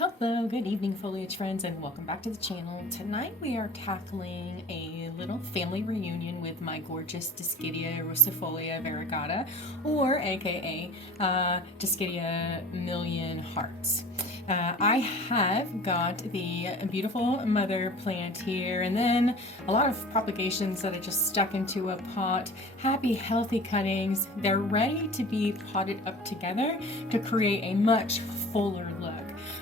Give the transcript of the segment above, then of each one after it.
Hello, good evening foliage friends, and welcome back to the channel. Tonight we are tackling a little family reunion with my gorgeous Dischidia Ruscifolia Variegata, or aka Dischidia Million Hearts. I have got the beautiful mother plant here, and then a lot of propagations that I just stuck into a pot. Happy, healthy cuttings. They're ready to be potted up together to create a much fuller look.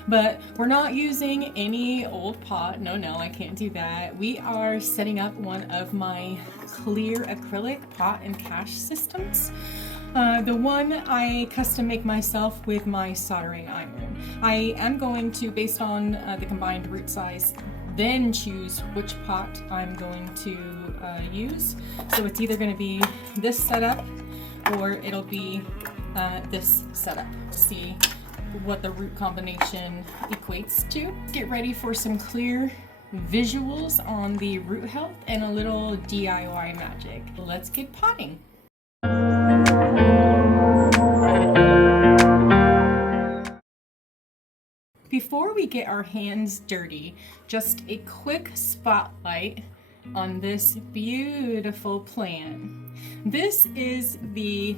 But we're not using any old pot. No, I can't do that. We are setting up one of my clear acrylic pot and cache systems. The one I custom make myself with my soldering iron. I am going to, based on the combined root size, then choose which pot I'm going to use. So it's either going to be this setup or it'll be this setup. See what the root combination equates to. Get ready for some clear visuals on the root health and a little DIY magic. Let's get potting. Before we get our hands dirty, just a quick spotlight on this beautiful plant. This is the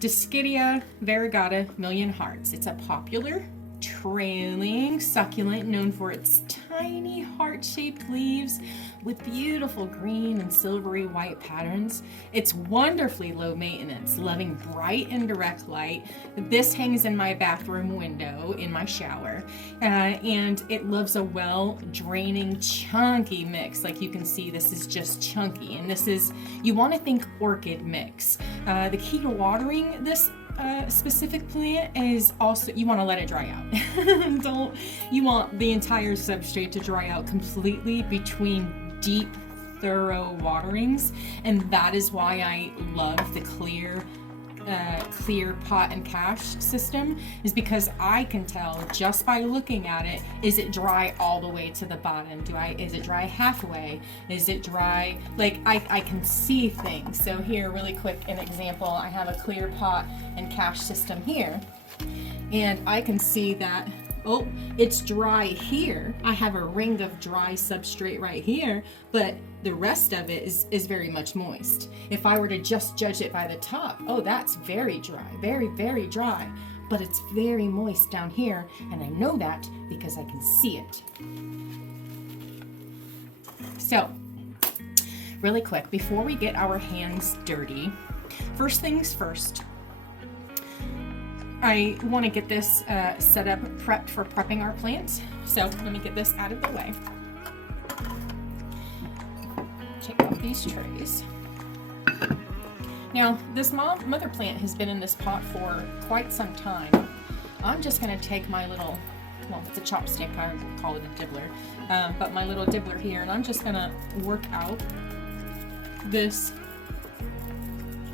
Dischidia Variegata Million Hearts. It's a popular trailing succulent known for its tiny heart-shaped leaves with beautiful green and silvery white patterns. It's wonderfully low maintenance, loving bright and direct light. This hangs in my bathroom window in my shower, and it loves a well-draining, chunky mix. Like you can see, this is just chunky, and this is, you want to think orchid mix. The key to watering this specific plant is also, you want to let it dry out. You want the entire substrate to dry out completely between deep, thorough waterings, and that is why I love the clear pot and cache system, is because I can tell just by looking at it, is it dry all the way to the bottom? Is it dry halfway? Is it dry, like I can see things. So here, really quick, an example, I have a clear pot and cache system here, and I can see that, oh, it's dry here. I have a ring of dry substrate right here, but the rest of it is very much moist. If I were to just judge it by the top, oh, that's very dry, very, very dry, but it's very moist down here, and I know that because I can see it. So, really quick, before we get our hands dirty, first things first, I want to get this set up, prepped for prepping our plants. So let me get this out of the way. Take off these trays. Now, this mother plant has been in this pot for quite some time. I'm just going to take my little, well, it's a chopstick, I would call it a dibbler, but my little dibbler here, and I'm just going to work out this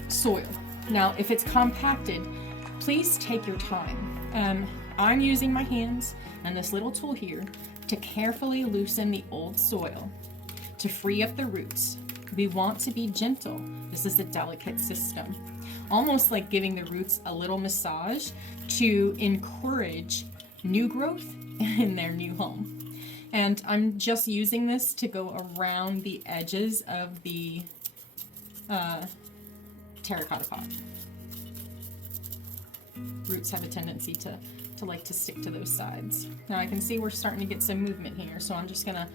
soil. Now, if it's compacted, please take your time. I'm using my hands and this little tool here to carefully loosen the old soil to free up the roots. We want to be gentle. This is a delicate system, almost like giving the roots a little massage to encourage new growth in their new home. And I'm just using this to go around the edges of the terracotta pot. Roots have a tendency to like to stick to those sides. Now I can see we're starting to get some movement here, so I'm just gonna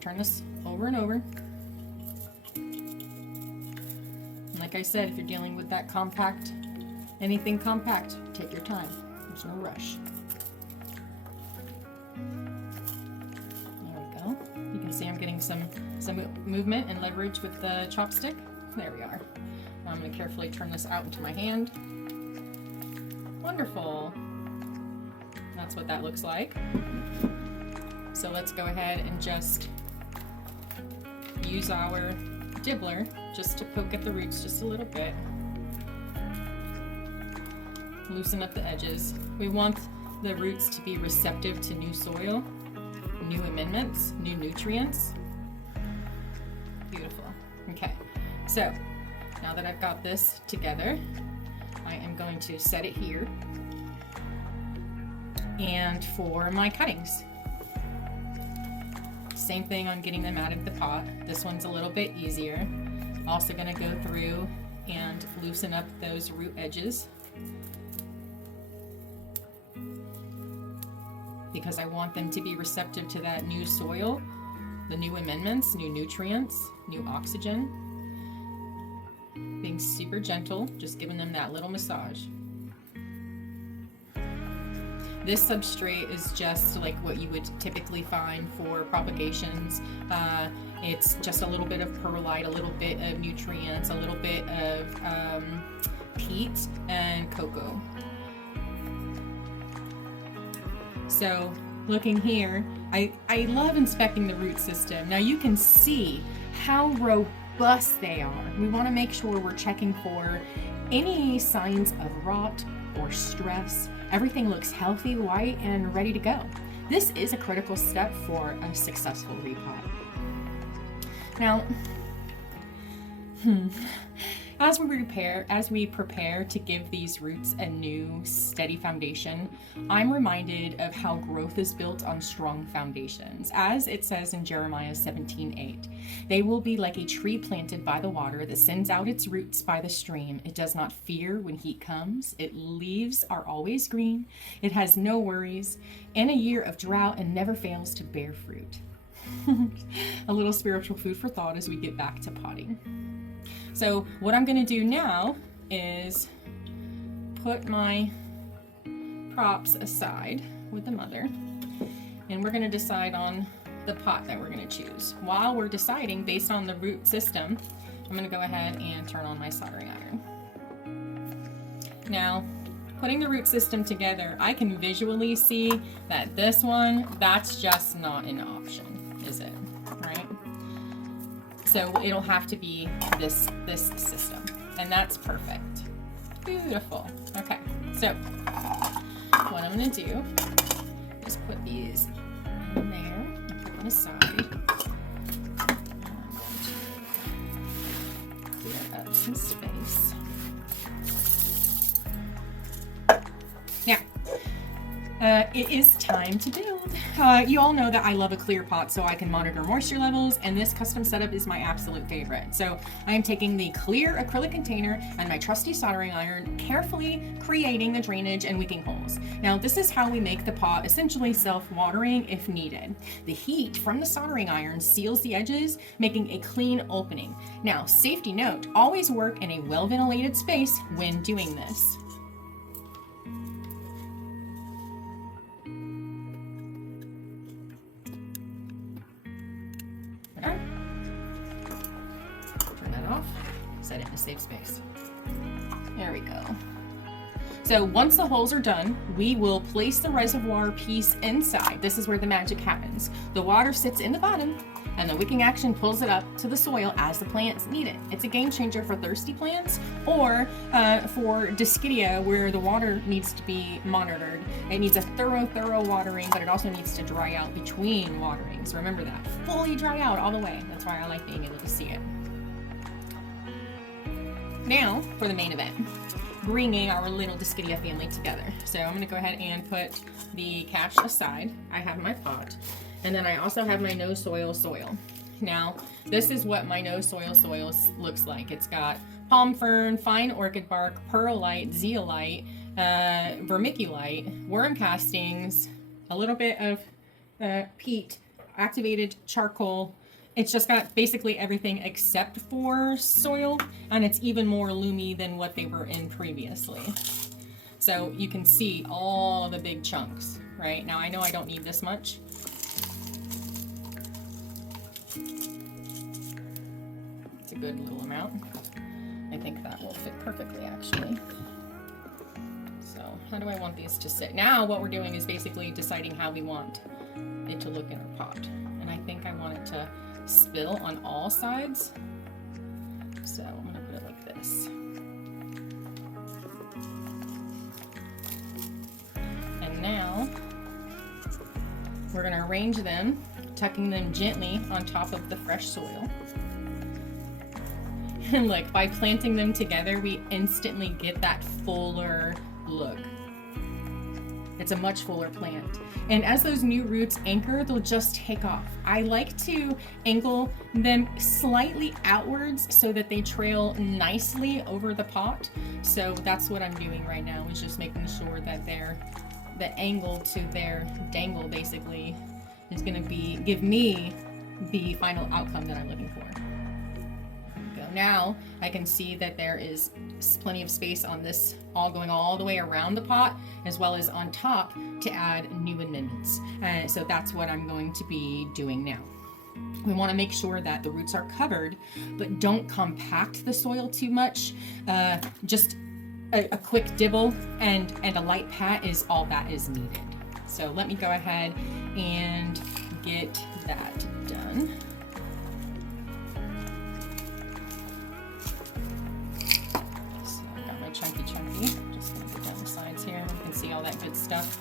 turn this over and over. And like I said, if you're dealing with that compact, anything compact, take your time. There's no rush. There we go. You can see I'm getting some movement and leverage with the chopstick. There we are. Now I'm gonna carefully turn this out into my hand. Wonderful. That's what that looks like. So let's go ahead and just use our dibbler just to poke at the roots just a little bit. Loosen up the edges. We want the roots to be receptive to new soil, new amendments, new nutrients. Beautiful. Okay, so now that I've got this together, I am going to set it here and for my cuttings. Same thing on getting them out of the pot. This one's a little bit easier. Also gonna go through and loosen up those root edges because I want them to be receptive to that new soil, the new amendments, new nutrients, new oxygen. Being super gentle, just giving them that little massage. This substrate is just like what you would typically find for propagations. It's just a little bit of perlite, a little bit of nutrients, a little bit of peat and cocoa. So looking here, I love inspecting the root system. Now you can see how robust they are. We want to make sure we're checking for any signs of rot or stress. Everything looks healthy, white, and ready to go. This is a critical step for a successful repot. Now, as we prepare to give these roots a new, steady foundation, I'm reminded of how growth is built on strong foundations. As it says in Jeremiah 17:8, they will be like a tree planted by the water that sends out its roots by the stream. It does not fear when heat comes. Its leaves are always green. It has no worries in a year of drought and never fails to bear fruit. A little spiritual food for thought as we get back to potting. So what I'm going to do now is put my props aside with the mother, and we're going to decide on the pot that we're going to choose. While we're deciding based on the root system, I'm going to go ahead and turn on my soldering iron. Now, putting the root system together, I can visually see that this one, that's just not an option, is it? Right? So it'll have to be this system, and that's perfect. Beautiful. Okay, so what I'm gonna do is put these in there and put them aside. Clear up some space. Now, it is time to build. You all know that I love a clear pot so I can monitor moisture levels, and this custom setup is my absolute favorite. So I am taking the clear acrylic container and my trusty soldering iron, carefully creating the drainage and wicking holes. Now, this is how we make the pot essentially self-watering if needed. The heat from the soldering iron seals the edges, making a clean opening. Now, safety note, always work in a well-ventilated space when doing this. Set it in a safe space. There we go. So once the holes are done, we will place the reservoir piece inside. This is where the magic happens. The water sits in the bottom, and the wicking action pulls it up to the soil as the plants need it. It's a game changer for thirsty plants or for Dischidia, where the water needs to be monitored. It needs a thorough watering, but it also needs to dry out between waterings. Remember that. Fully dry out all the way. That's why I like being able to see it. Now for the main event, bringing our little Dischidia family together. So I'm going to go ahead and put the cache aside. I have my pot, and then I also have my no soil soil. Now this is what my no soil soil looks like. It's got palm fern, fine orchid bark, perlite, zeolite, vermiculite, worm castings, a little bit of peat, activated charcoal. It's just got basically everything except for soil, and it's even more loomy than what they were in previously. So you can see all of the big chunks, right? Now I know I don't need this much. It's a good little amount. I think that will fit perfectly, actually. So how do I want these to sit? Now what we're doing is basically deciding how we want it to look in our pot. And I think I want it to spill on all sides. So I'm going to put it like this. And now we're going to arrange them, tucking them gently on top of the fresh soil. And like by planting them together, we instantly get that fuller look. It's a much fuller plant. And as those new roots anchor, they'll just take off. I like to angle them slightly outwards so that they trail nicely over the pot. So that's what I'm doing right now, is just making sure that the angle to their dangle basically is gonna give me the final outcome that I'm looking for. Now I can see that there is plenty of space on this, all going all the way around the pot, as well as on top to add new amendments. So that's what I'm going to be doing now. We want to make sure that the roots are covered, but don't compact the soil too much. Just a quick dibble and a light pat is all that is needed. So let me go ahead and get that done. Chunky. Just gonna go down the sides here. You can see all that good stuff.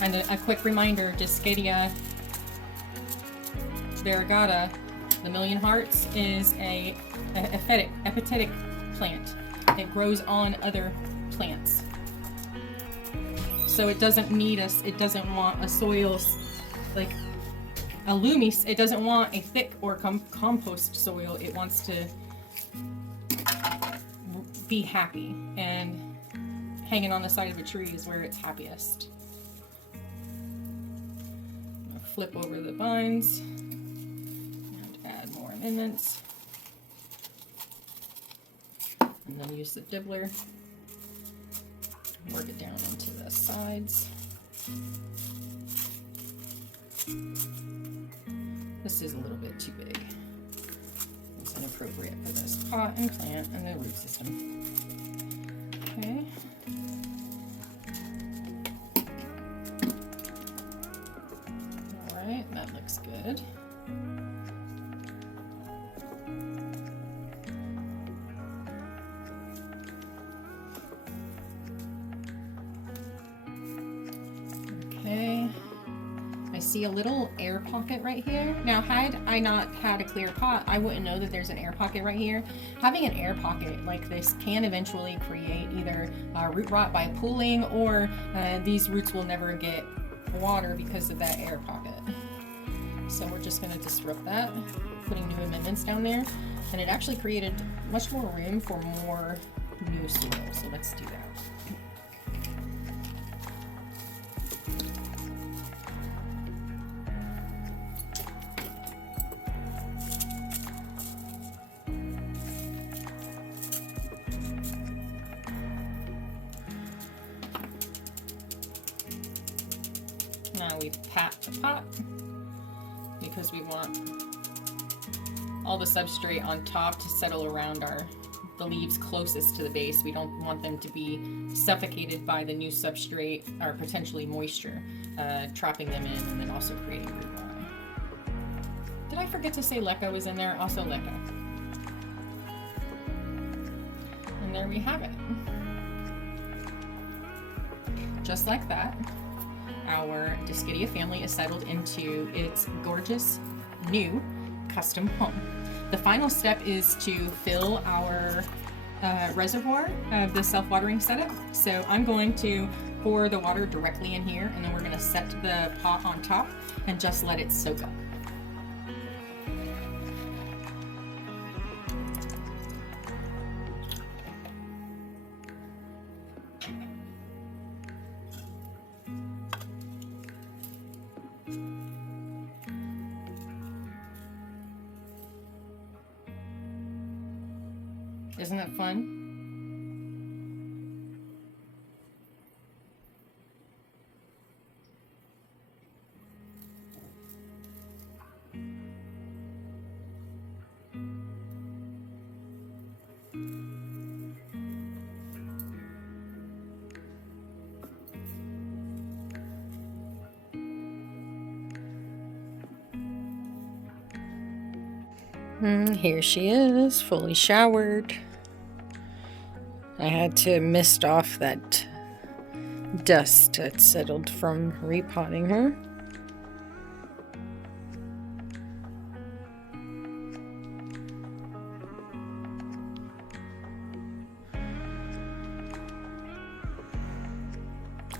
And a quick reminder, Dischidia Variegata, the Million Hearts, is a epiphytic plant. It grows on other plants. So it doesn't need it doesn't want a soil like a loomy. It doesn't want a thick or compost soil. It wants to be happy, and hanging on the side of a tree is where it's happiest. I'm gonna flip over the vines and add more amendments, and then use the dibbler, work it down into the sides. This is a little bit too big. It's inappropriate for this pot and plant and the root system. Okay. All right, that looks good. Okay. I see a little air pocket right here. Now, had I not had a clear pot, I wouldn't know that there's an air pocket right here. Having an air pocket like this can eventually create either root rot by pooling, or these roots will never get water because of that air pocket. So we're just going to disrupt that, putting new amendments down there, and it actually created much more room for more new soil. So let's do that. Now we pat the pot because we want all the substrate on top to settle around the leaves closest to the base. We don't want them to be suffocated by the new substrate or potentially moisture, trapping them in and then also creating root rot. Did I forget to say leca was in there? Also leca. And there we have it. Just like that, our Dischidia family is settled into its gorgeous new custom home. The final step is to fill our reservoir of the self-watering setup. So I'm going to pour the water directly in here, and then we're going to set the pot on top and just let it soak up. Isn't that fun? Here she is, fully showered. I had to mist off that dust that settled from repotting her.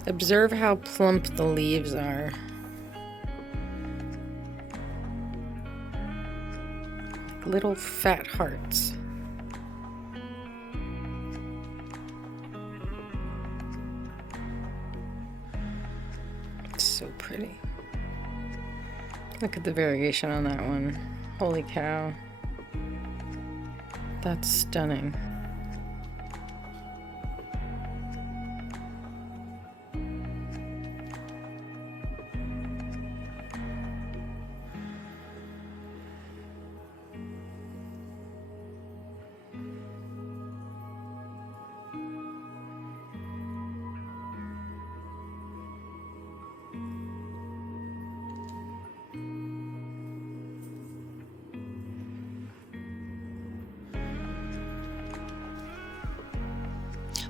Observe how plump the leaves are. Like little fat hearts. It's so pretty. Look at the variegation on that one. Holy cow. That's stunning.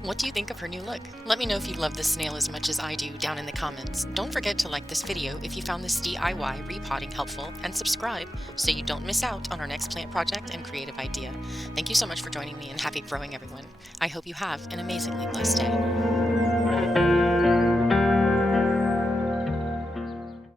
What do you think of her new look? Let me know if you love this snail as much as I do down in the comments. Don't forget to like this video if you found this DIY repotting helpful, and subscribe so you don't miss out on our next plant project and creative idea. Thank you so much for joining me, and happy growing, everyone. I hope you have an amazingly blessed day.